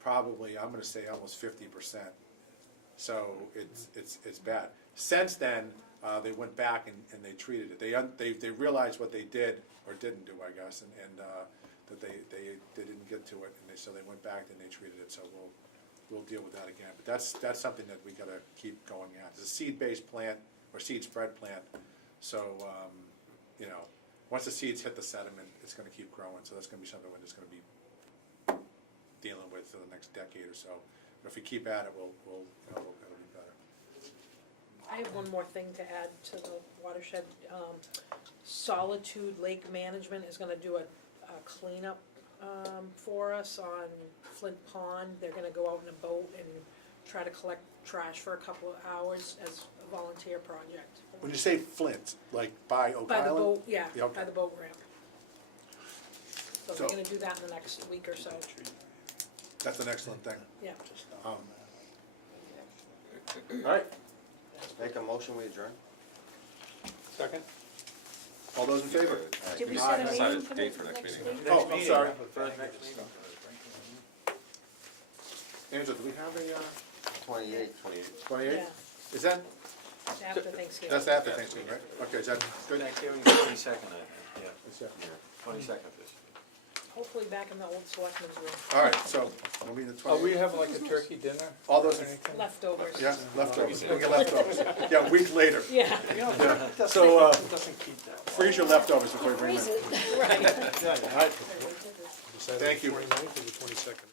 probably, I'm gonna say almost 50%. So it's bad. Since then, they went back and they treated it. They realized what they did or didn't do, I guess, and that they didn't get to it, and so they went back and they treated it. So we'll deal with that again. But that's something that we gotta keep going at. It's a seed-based plant or seed spread plant. So you know, once the seeds hit the sediment, it's gonna keep growing. So that's gonna be something we're just gonna be dealing with for the next decade or so. But if we keep at it, it'll be better. I have one more thing to add to the watershed. Solitude Lake Management is gonna do a cleanup for us on Flint Pond. They're gonna go out in a boat and try to collect trash for a couple of hours as a volunteer project. When you say Flint, like by Oak By the Island? boat, yeah, Yeah, okay. by the boat ramp. So So- they're gonna do that in the next week or so, That's an excellent thing. yeah. All right, Make a motion, we adjourn? Second? all those in favor? Did we Aye. set a Decide meeting a for date the for next next meeting. week? Oh, I'm sorry. For the next meeting. Angela, do we have a 28. 28? Yeah. Is that, After Thanksgiving. that's after Thanksgiving, right? Okay, is that good? Thanksgiving, 22nd, I think, Is that- yeah, 22nd this. Hopefully back in the old selectmen's room. All right, so we'll be the Are we 28th. having like a turkey dinner? All those, or anything? Leftovers. yeah, leftovers, we'll get leftovers. Yeah, a week later. Yeah, Yeah. So, Doesn't keep that. freeze your leftovers before you bring them Freeze in. it. right. All right, Decided Thank you. the 29th or the 22nd?